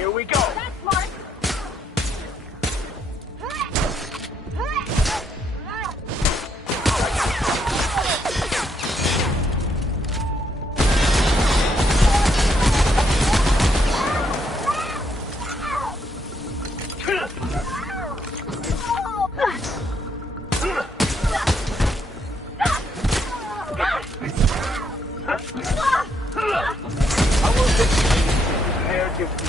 Here we go. That's smart. I will get you prepared your feet.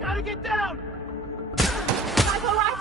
Gotta get down! All right.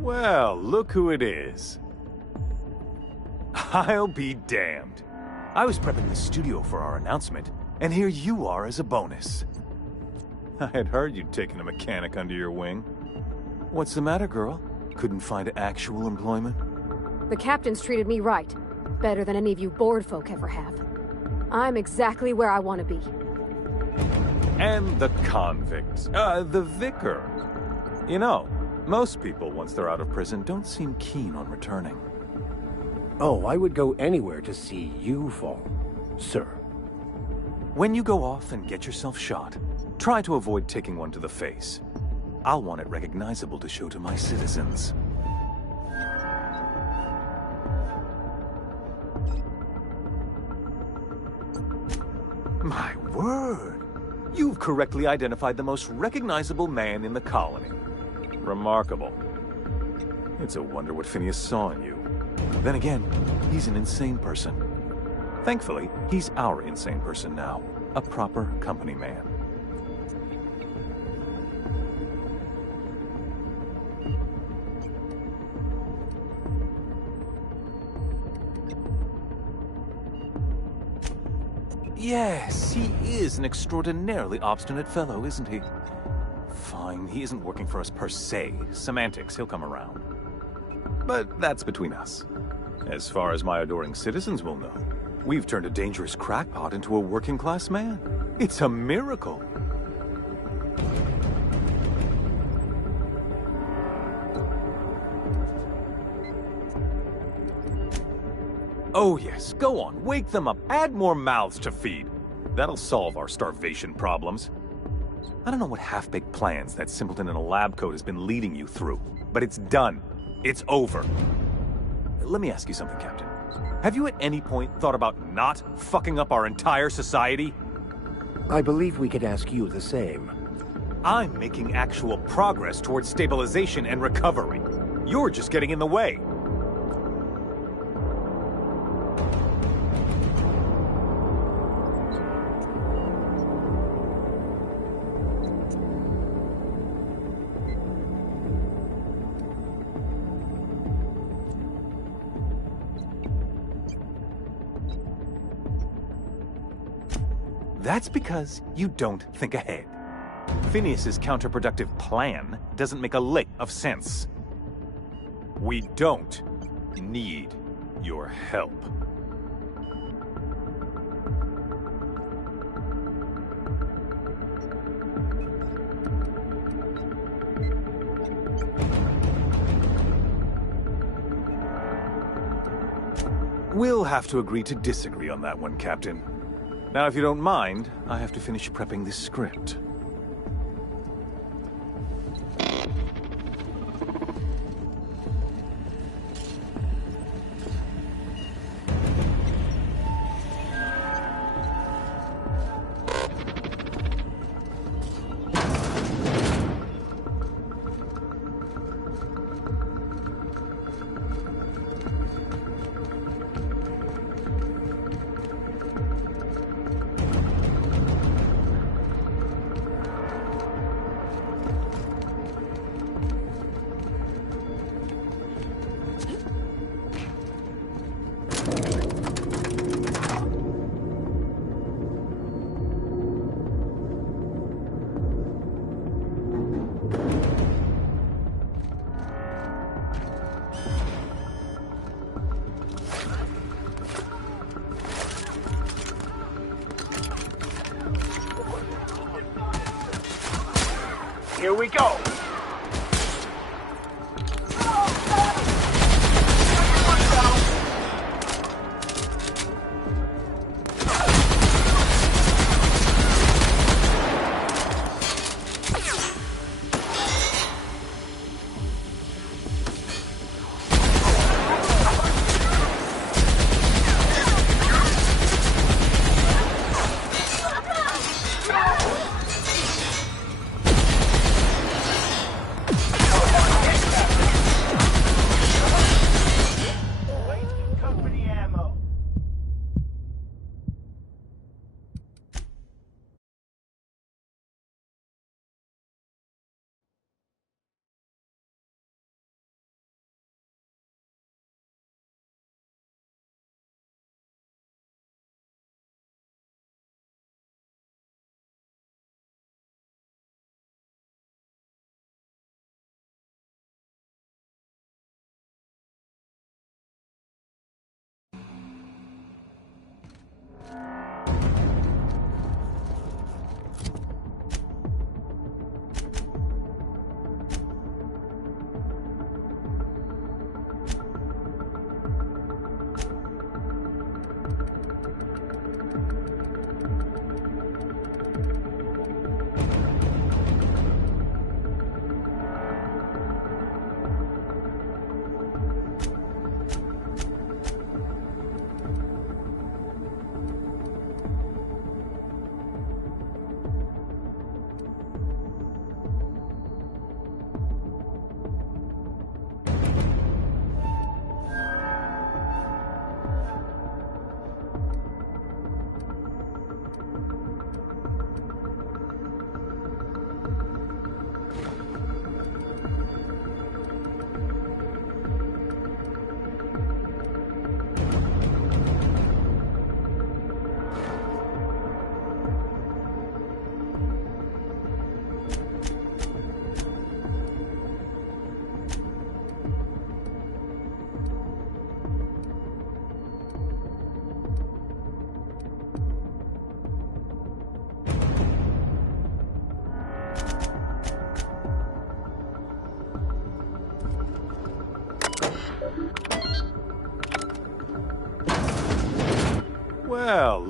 Well, look who it is. I'll be damned. I was prepping the studio for our announcement, and here you are as a bonus. I had heard you'd taken a mechanic under your wing. What's the matter, girl? Couldn't find actual employment? The captain's treated me right. Better than any of you bored folk ever have. I'm exactly where I want to be. And the convict. The vicar. You know, most people, once they're out of prison, don't seem keen on returning. Oh, I would go anywhere to see you fall, sir. When you go off and get yourself shot, try to avoid taking one to the face. I'll want it recognizable to show to my citizens. My word! You've correctly identified the most recognizable man in the colony. Remarkable. It's a wonder what Phineas saw in you. Then again, he's an insane person. Thankfully, he's our insane person now. A proper company man. Yes, he is an extraordinarily obstinate fellow, isn't he? Fine, he isn't working for us per se. Semantics, he'll come around. But that's between us. As far as my adoring citizens will know, we've turned a dangerous crackpot into a working-class man. It's a miracle. Oh yes, go on, wake them up, add more mouths to feed. That'll solve our starvation problems. I don't know what half-baked plans that simpleton in a lab coat has been leading you through, but it's done. It's over. Let me ask you something, Captain. Have you at any point thought about not fucking up our entire society? I believe we could ask you the same. I'm making actual progress towards stabilization and recovery. You're just getting in the way. That's because you don't think ahead. Phineas's counterproductive plan doesn't make a lick of sense. We don't need your help. We'll have to agree to disagree on that one, Captain. Now, if you don't mind, I have to finish prepping this script. Here we go.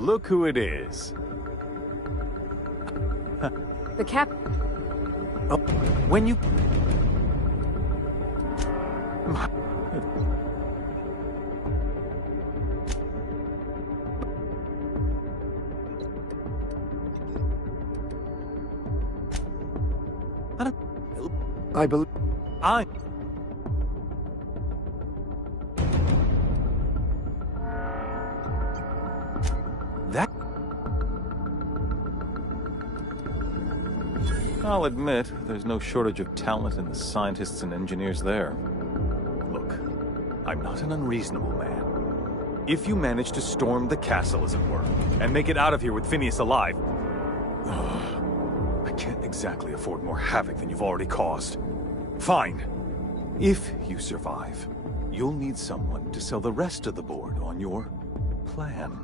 look who it is. The cap... When you... I believe... That... I'll admit, there's no shortage of talent in the scientists and engineers there. Look, I'm not an unreasonable man. If you manage to storm the castle, as it were, and make it out of here with Phineas alive... I can't exactly afford more havoc than you've already caused. Fine. If you survive, you'll need someone to sell the rest of the board on your plan.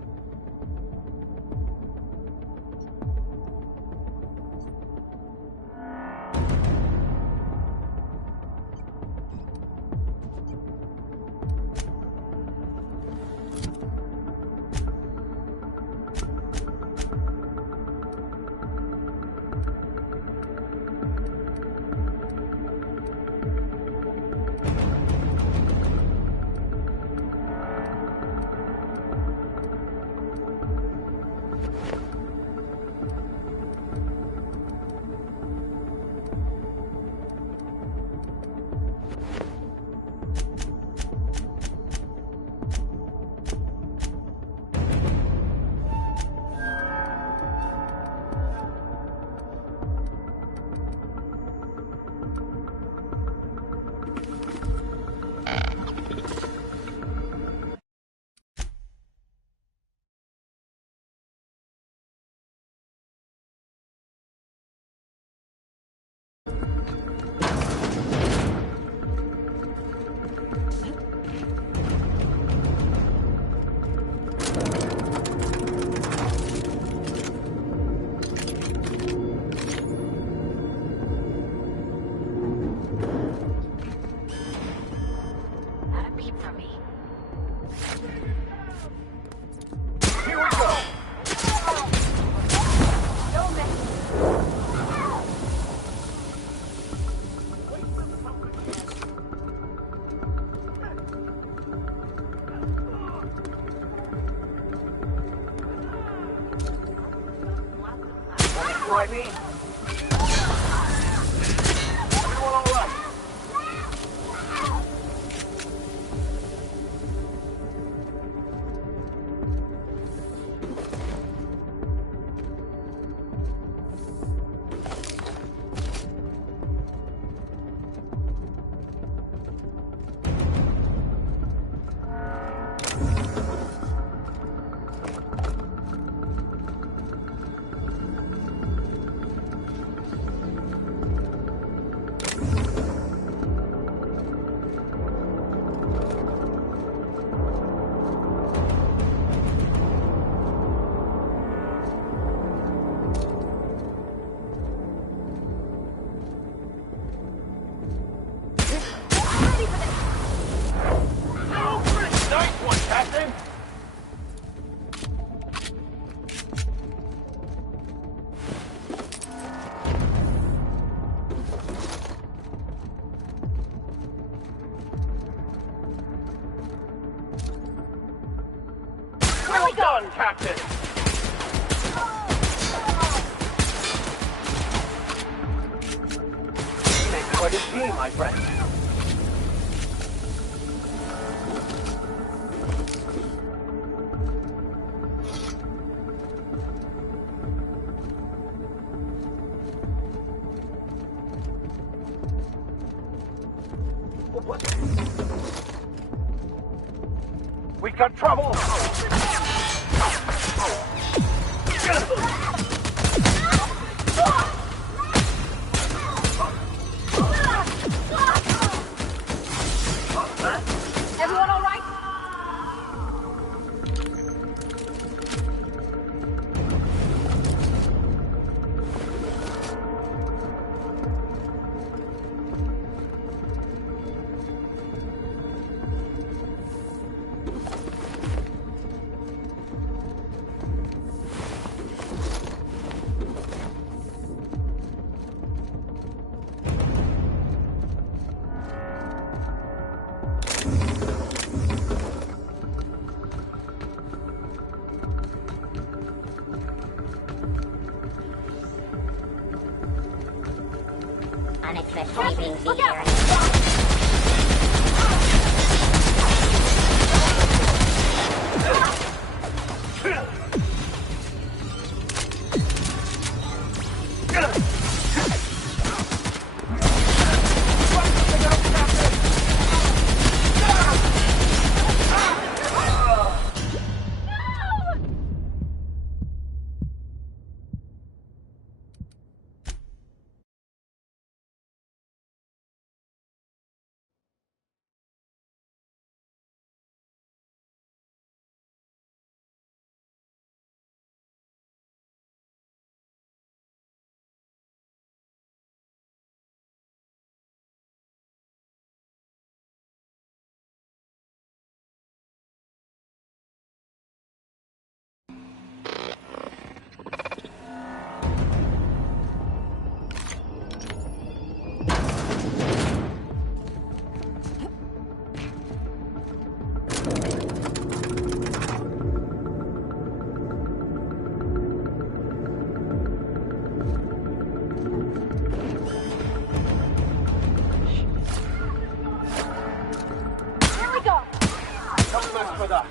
Not a peep from me. Here we go. Don't mess. Right me. Everyone all right? Nice one, Captain! Well done, Captain! You make quite a team, my friend. We got trouble! Everyone all right? Unexpectedly being here. Here we go. Don't mess with us.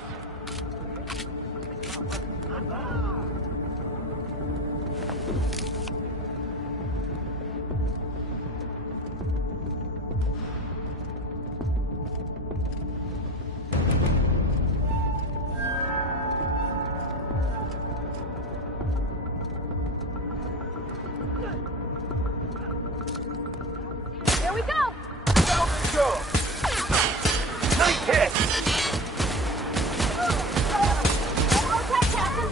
Here we go. Go. Nice hit. Okay, Captain.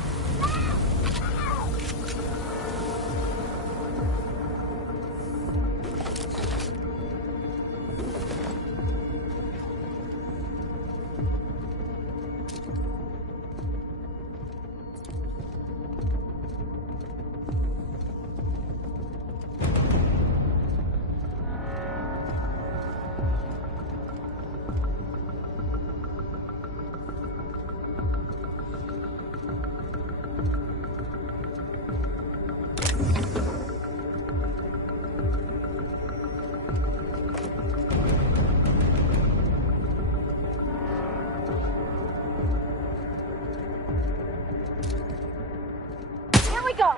Here we go.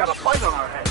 got a fight on our hands.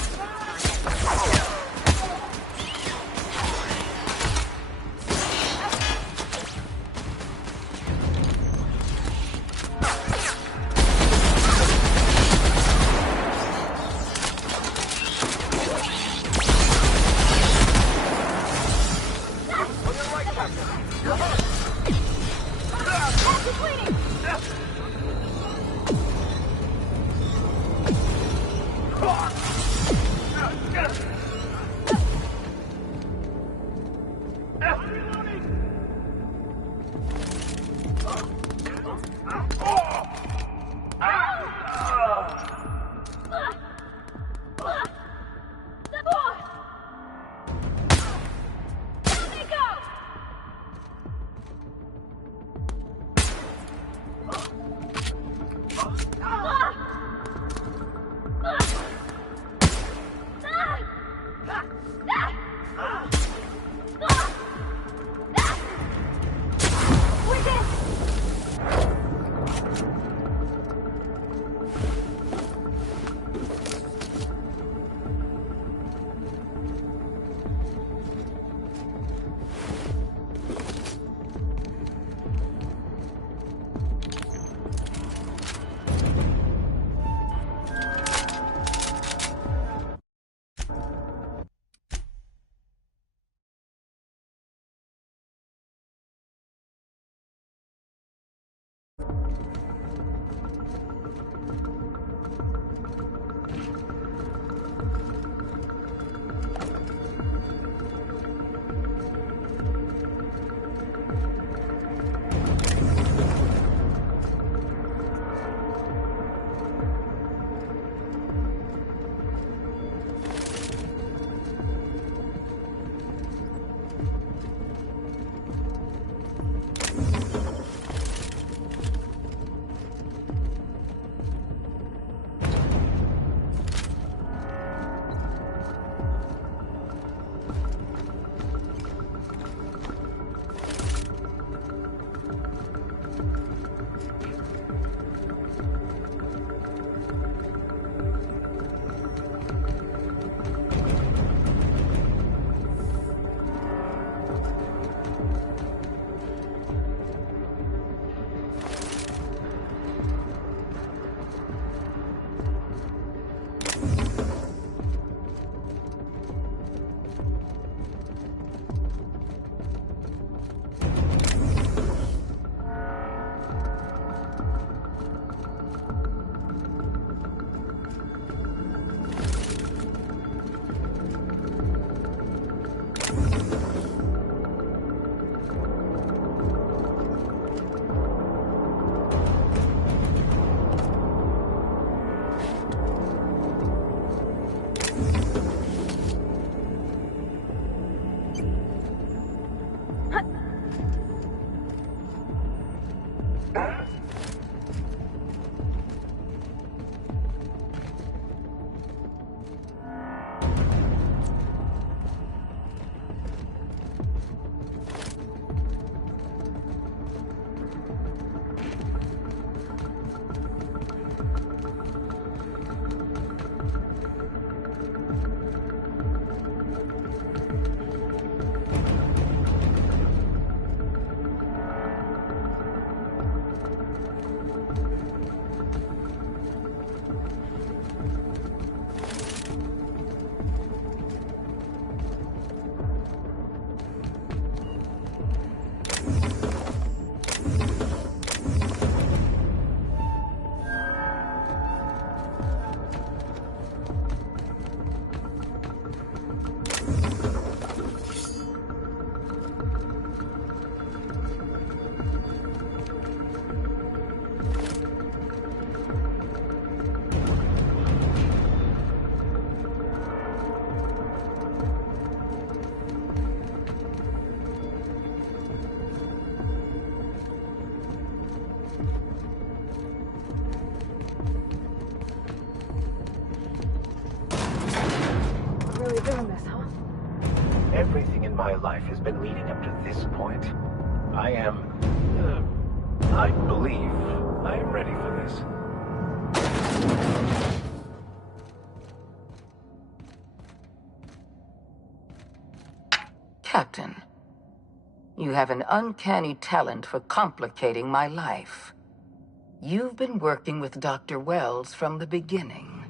Everything in my life has been leading up to this point. I believe I am ready for this. Captain, you have an uncanny talent for complicating my life. You've been working with Dr. Wells from the beginning.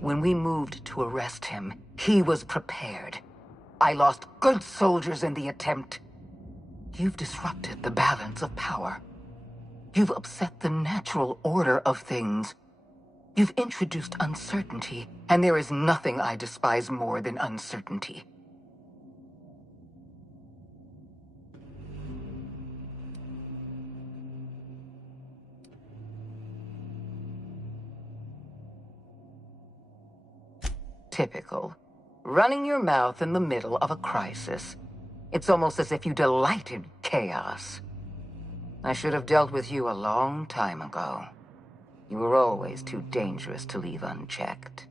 When we moved to arrest him, he was prepared. I lost good soldiers in the attempt. You've disrupted the balance of power. You've upset the natural order of things. You've introduced uncertainty, and there is nothing I despise more than uncertainty. Typical. Running your mouth in the middle of a crisis. It's almost as if you delight in chaos. I should have dealt with you a long time ago. You were always too dangerous to leave unchecked.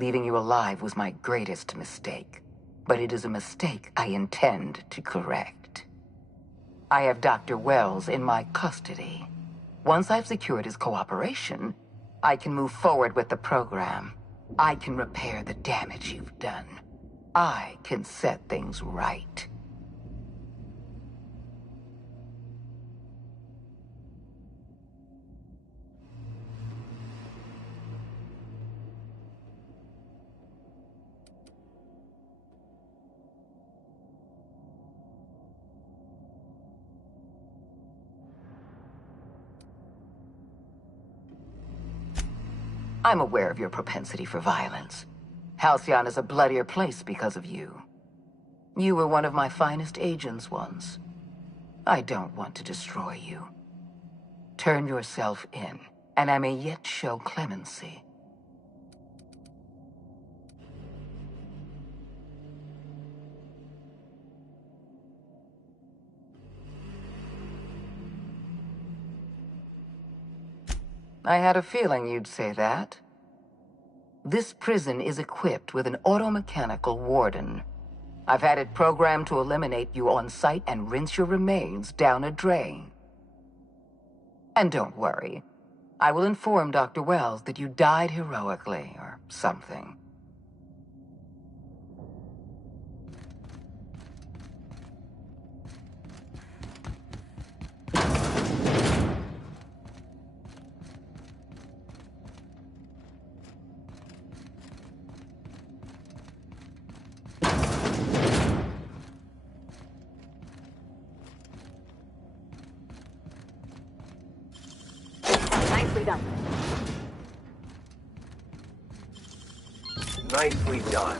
Leaving you alive was my greatest mistake, but it is a mistake I intend to correct. I have Dr. Wells in my custody. Once I've secured his cooperation, I can move forward with the program. I can repair the damage you've done. I can set things right. I'm aware of your propensity for violence. Halcyon is a bloodier place because of you. You were one of my finest agents once. I don't want to destroy you. Turn yourself in, and I may yet show clemency. I had a feeling you'd say that. This prison is equipped with an automechanical warden. I've had it programmed to eliminate you on sight and rinse your remains down a drain. And don't worry, I will inform Dr. Wells that you died heroically, or something. Nicely done. Nicely done.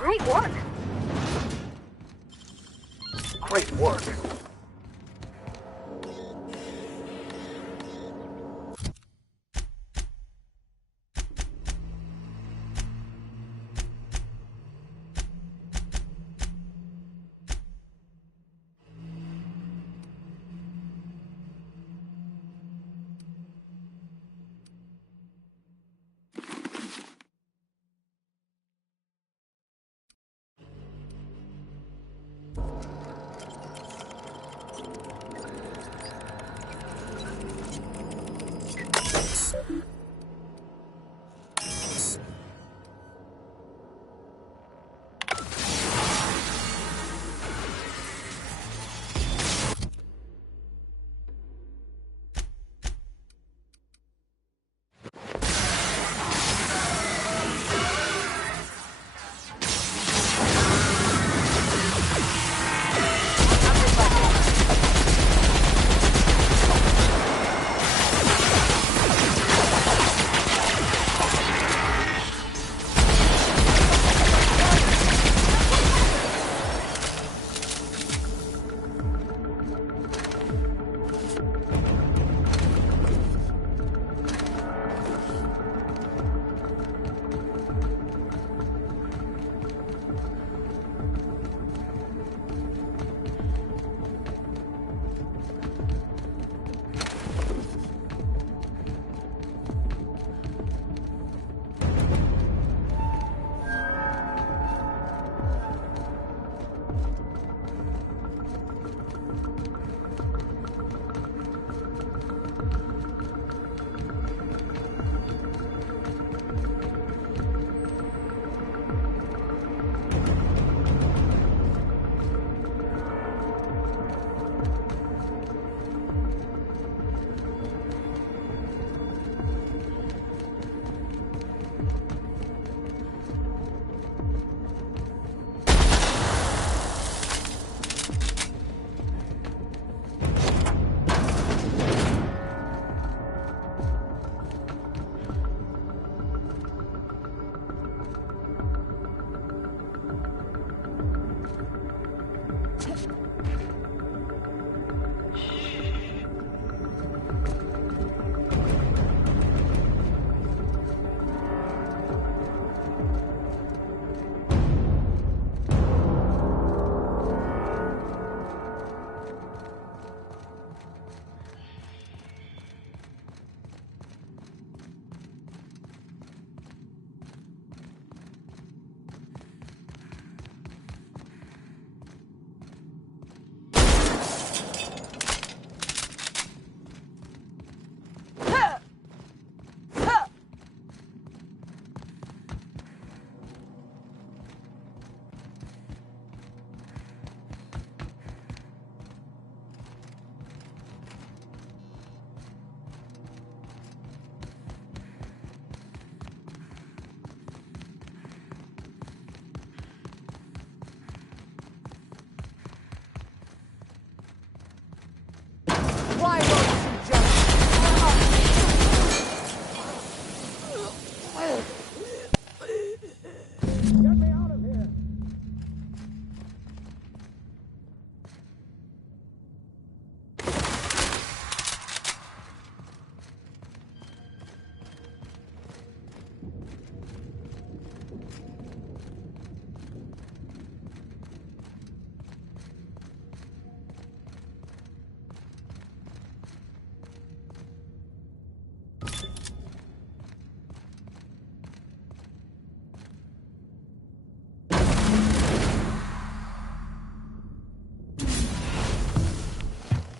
Great work. Great work.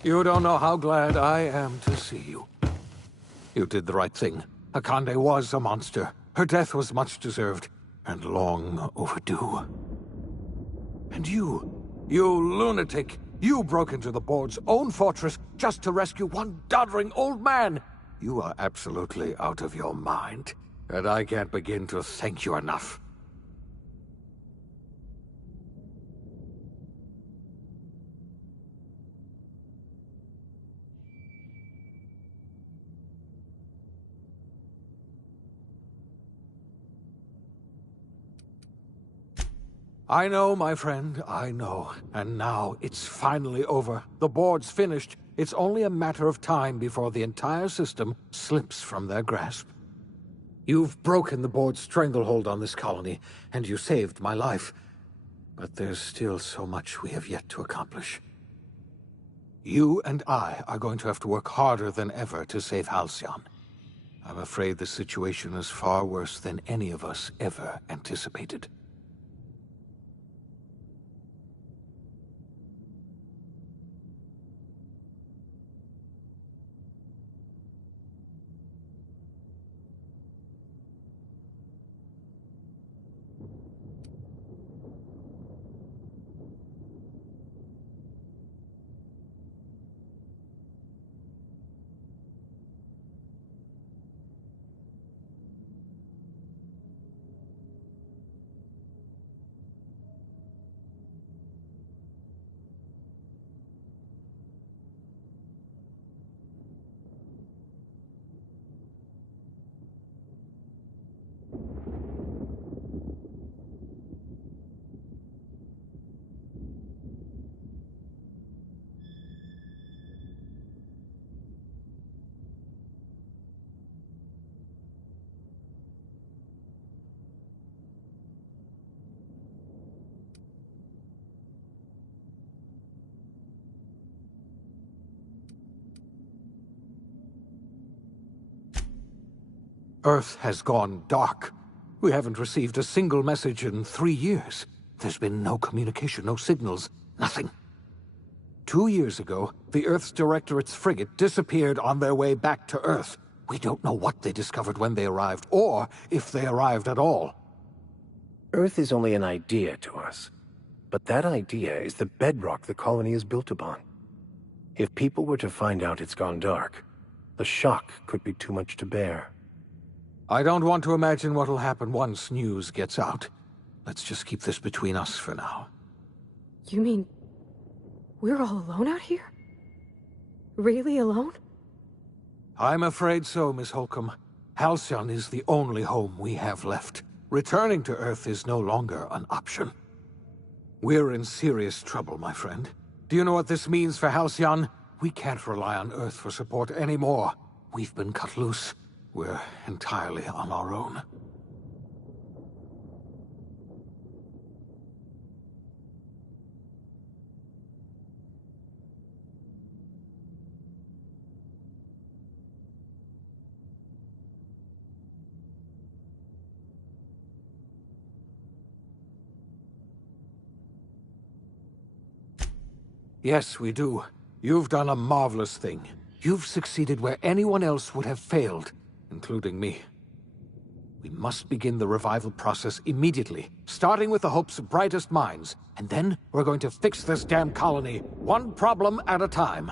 You don't know how glad I am to see you. You did the right thing. Akande was a monster. Her death was much deserved, and long overdue. And you lunatic, you broke into the board's own fortress just to rescue one doddering old man. You are absolutely out of your mind, and I can't begin to thank you enough. I know, my friend, I know. And now it's finally over. The board's finished. It's only a matter of time before the entire system slips from their grasp. You've broken the board's stranglehold on this colony, and you saved my life. But there's still so much we have yet to accomplish. You and I are going to have to work harder than ever to save Halcyon. I'm afraid the situation is far worse than any of us ever anticipated. Earth has gone dark. We haven't received a single message in 3 years. There's been no communication, no signals, nothing. 2 years ago, the Earth's Directorate's frigate disappeared on their way back to Earth. We don't know what they discovered when they arrived, or if they arrived at all. Earth is only an idea to us. But that idea is the bedrock the colony is built upon. If people were to find out it's gone dark, the shock could be too much to bear. I don't want to imagine what'll happen once news gets out. Let's just keep this between us for now. You mean we're all alone out here? Really alone? I'm afraid so, Miss Holcomb. Halcyon is the only home we have left. Returning to Earth is no longer an option. We're in serious trouble, my friend. Do you know what this means for Halcyon? We can't rely on Earth for support anymore. We've been cut loose. We're entirely on our own. Yes, we do. You've done a marvelous thing. You've succeeded where anyone else would have failed, including me. We must begin the revival process immediately, starting with the Hope's brightest minds, and then we're going to fix this damn colony, one problem at a time.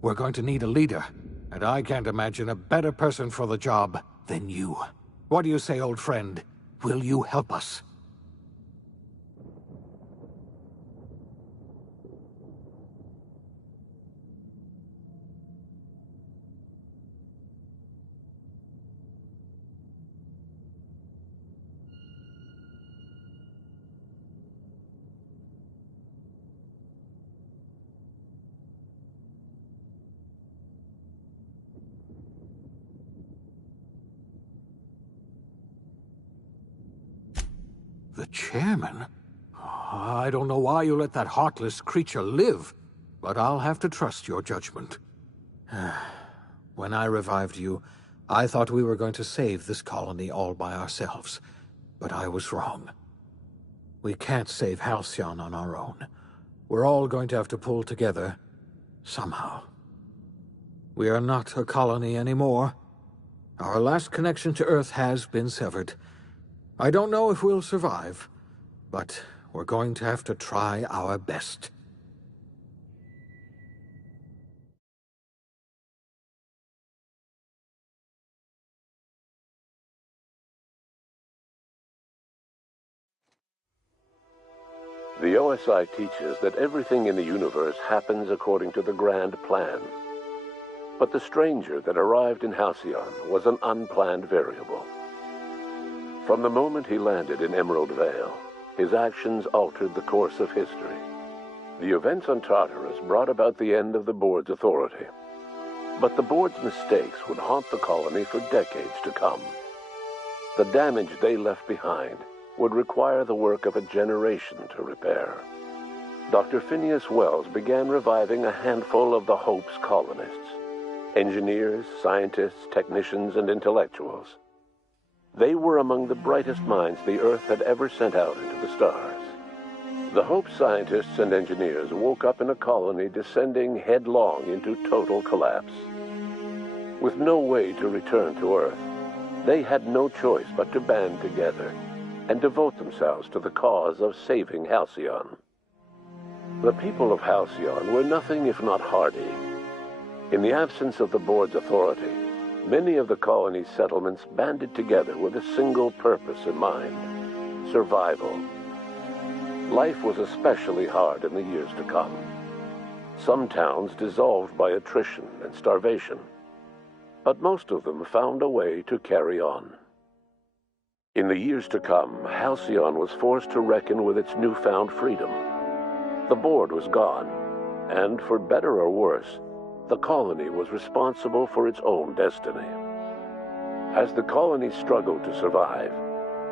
We're going to need a leader, and I can't imagine a better person for the job than you. What do you say, old friend? Will you help us? The chairman? I don't know why you let that heartless creature live, but I'll have to trust your judgment. When I revived you, I thought we were going to save this colony all by ourselves, but I was wrong. We can't save Halcyon on our own. We're all going to have to pull together, somehow. We are not a colony anymore. Our last connection to Earth has been severed. I don't know if we'll survive, but we're going to have to try our best. The OSI teaches that everything in the universe happens according to the grand plan. But the stranger that arrived in Halcyon was an unplanned variable. From the moment he landed in Emerald Vale, his actions altered the course of history. The events on Tartarus brought about the end of the board's authority. But the board's mistakes would haunt the colony for decades to come. The damage they left behind would require the work of a generation to repair. Dr. Phineas Wells began reviving a handful of the Hope's colonists: engineers, scientists, technicians, and intellectuals. They were among the brightest minds the Earth had ever sent out into the stars. The Hope scientists and engineers woke up in a colony descending headlong into total collapse. With no way to return to Earth, they had no choice but to band together and devote themselves to the cause of saving Halcyon. The people of Halcyon were nothing if not hardy. In the absence of the board's authority, many of the colony's settlements banded together with a single purpose in mind: survival. Life was especially hard in the years to come. Some towns dissolved by attrition and starvation, but most of them found a way to carry on. In the years to come, Halcyon was forced to reckon with its newfound freedom. The board was gone, and for better or worse, the colony was responsible for its own destiny. As the colony struggled to survive,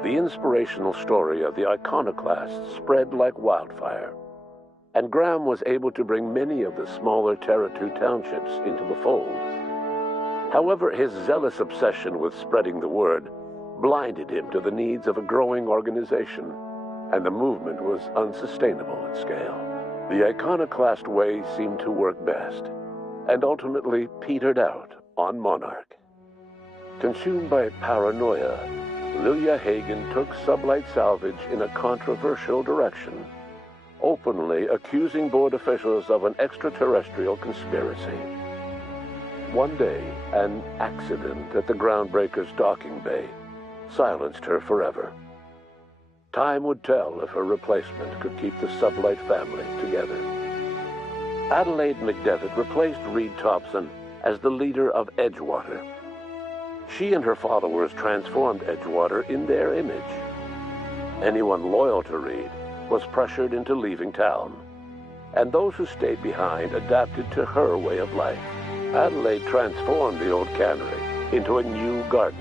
the inspirational story of the Iconoclasts spread like wildfire, and Graham was able to bring many of the smaller Terra-2 townships into the fold. However, his zealous obsession with spreading the word blinded him to the needs of a growing organization, and the movement was unsustainable at scale. The Iconoclast way seemed to work best, and ultimately petered out on Monarch. Consumed by paranoia, Lilia Hagen took Sublight Salvage in a controversial direction, openly accusing board officials of an extraterrestrial conspiracy. One day, an accident at the Groundbreaker's docking bay silenced her forever. Time would tell if her replacement could keep the Sublight family together. Adelaide McDevitt replaced Reed Thompson as the leader of Edgewater. She and her followers transformed Edgewater in their image. Anyone loyal to Reed was pressured into leaving town, and those who stayed behind adapted to her way of life. Adelaide transformed the old cannery into a new garden.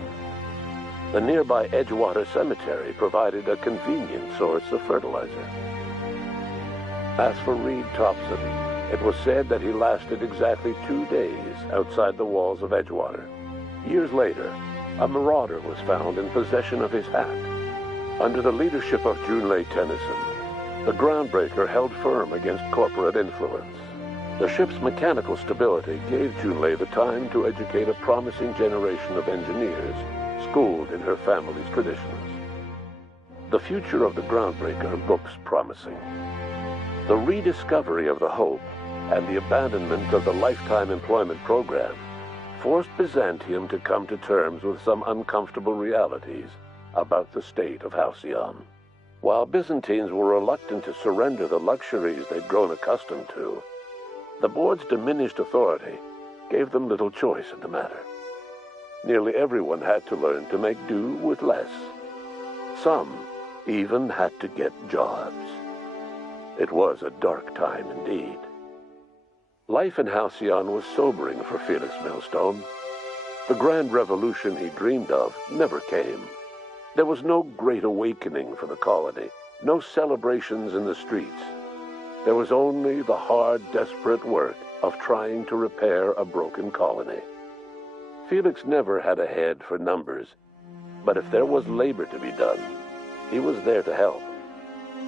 The nearby Edgewater Cemetery provided a convenient source of fertilizer. As for Reed Thompson, it was said that he lasted exactly 2 days outside the walls of Edgewater. Years later, a marauder was found in possession of his hat. Under the leadership of Junlei Tennyson, the Groundbreaker held firm against corporate influence. The ship's mechanical stability gave Junlei the time to educate a promising generation of engineers schooled in her family's traditions. The future of the Groundbreaker looks promising. The rediscovery of the Hope and the abandonment of the lifetime employment program forced Byzantium to come to terms with some uncomfortable realities about the state of Halcyon. While Byzantines were reluctant to surrender the luxuries they'd grown accustomed to, the board's diminished authority gave them little choice in the matter. Nearly everyone had to learn to make do with less. Some even had to get jobs. It was a dark time indeed. Life in Halcyon was sobering for Felix Millstone. The grand revolution he dreamed of never came. There was no great awakening for the colony, no celebrations in the streets. There was only the hard, desperate work of trying to repair a broken colony. Felix never had a head for numbers, but if there was labor to be done, he was there to help.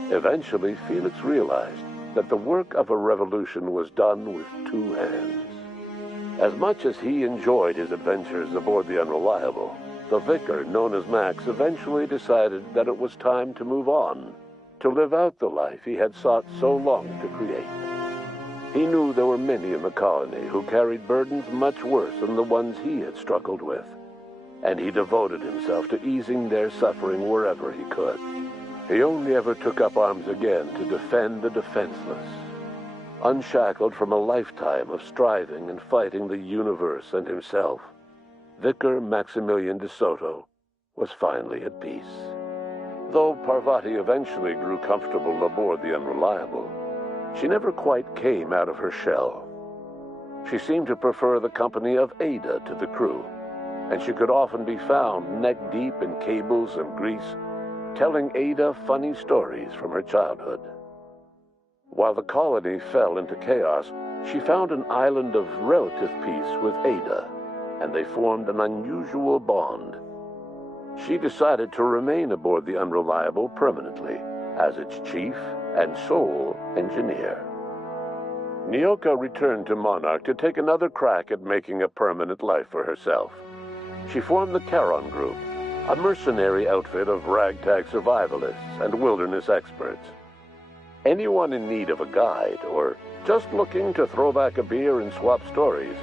Eventually, Felix realized that the work of a revolution was done with 2 hands. As much as he enjoyed his adventures aboard the Unreliable, the vicar, known as Max, eventually decided that it was time to move on, to live out the life he had sought so long to create. He knew there were many in the colony who carried burdens much worse than the ones he had struggled with, and he devoted himself to easing their suffering wherever he could. He only ever took up arms again to defend the defenseless. Unshackled from a lifetime of striving and fighting the universe and himself, Vicar Maximilian de Soto was finally at peace. Though Parvati eventually grew comfortable aboard the Unreliable, she never quite came out of her shell. She seemed to prefer the company of Ada to the crew, and she could often be found neck-deep in cables and grease, telling Ada funny stories from her childhood. While the colony fell into chaos, she found an island of relative peace with Ada, and they formed an unusual bond. She decided to remain aboard the Unreliable permanently as its chief and sole engineer. Nyoka returned to Monarch to take another crack at making a permanent life for herself. She formed the Charon Group, a mercenary outfit of ragtag survivalists and wilderness experts. Anyone in need of a guide or just looking to throw back a beer and swap stories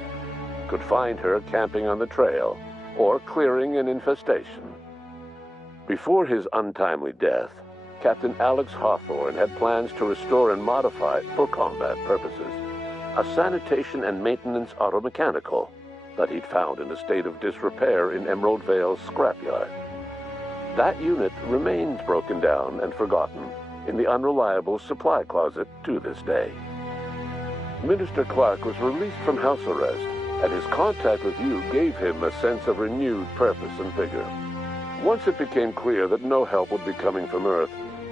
could find her camping on the trail or clearing an infestation. Before his untimely death, Captain Alex Hawthorne had plans to restore and modify, for combat purposes, a sanitation and maintenance automechanical that he'd found in a state of disrepair in Emerald Vale's scrapyard. That unit remains broken down and forgotten in the Unreliable supply closet to this day. Minister Clark was released from house arrest, and his contact with you gave him a sense of renewed purpose and vigor. Once it became clear that no help would be coming from Earth,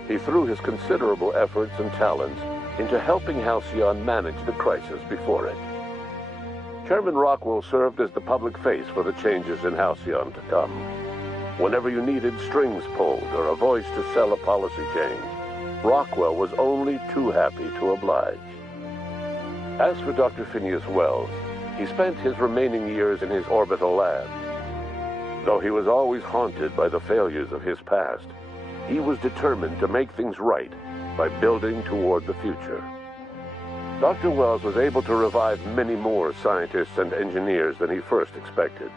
he threw his considerable efforts and talents into helping Halcyon manage the crisis before it. Chairman Rockwell served as the public face for the changes in Halcyon to come. Whenever you needed strings pulled or a voice to sell a policy change, Rockwell was only too happy to oblige. As for Dr. Phineas Wells, he spent his remaining years in his orbital lab. Though he was always haunted by the failures of his past, he was determined to make things right by building toward the future. Dr. Wells was able to revive many more scientists and engineers than he first expected,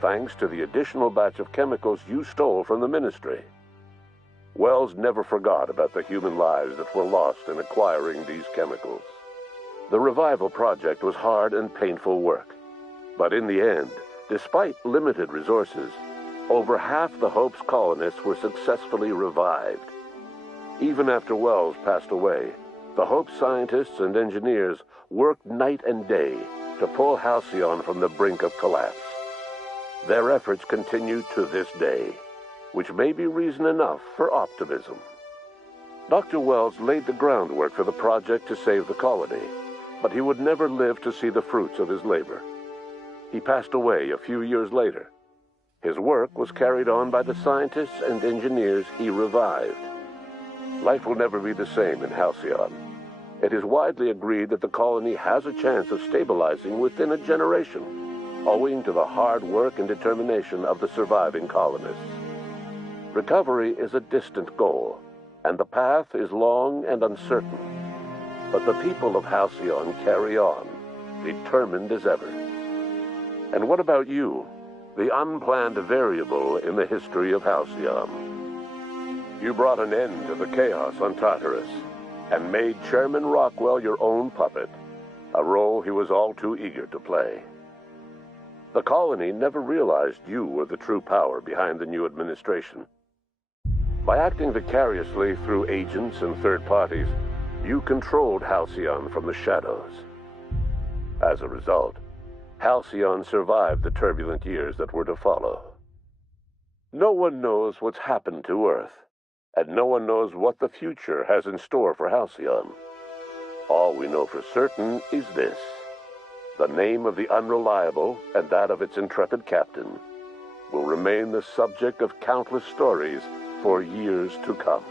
thanks to the additional batch of chemicals you stole from the Ministry. Wells never forgot about the human lives that were lost in acquiring these chemicals. The revival project was hard and painful work, but in the end, despite limited resources, over half the Hope's colonists were successfully revived. Even after Wells passed away, the Hope scientists and engineers worked night and day to pull Halcyon from the brink of collapse. Their efforts continue to this day, which may be reason enough for optimism. Dr. Wells laid the groundwork for the project to save the colony, but he would never live to see the fruits of his labor. He passed away a few years later. His work was carried on by the scientists and engineers he revived. Life will never be the same in Halcyon. It is widely agreed that the colony has a chance of stabilizing within a generation, owing to the hard work and determination of the surviving colonists. Recovery is a distant goal, and the path is long and uncertain. But the people of Halcyon carry on, determined as ever. And what about you, the unplanned variable in the history of Halcyon? You brought an end to the chaos on Tartarus, and made Chairman Rockwell your own puppet, a role he was all too eager to play. The colony never realized you were the true power behind the new administration. By acting vicariously through agents and third parties, you controlled Halcyon from the shadows. As a result, Halcyon survived the turbulent years that were to follow. No one knows what's happened to Earth, and no one knows what the future has in store for Halcyon. All we know for certain is this: the name of the Unreliable and that of its intrepid captain will remain the subject of countless stories for years to come.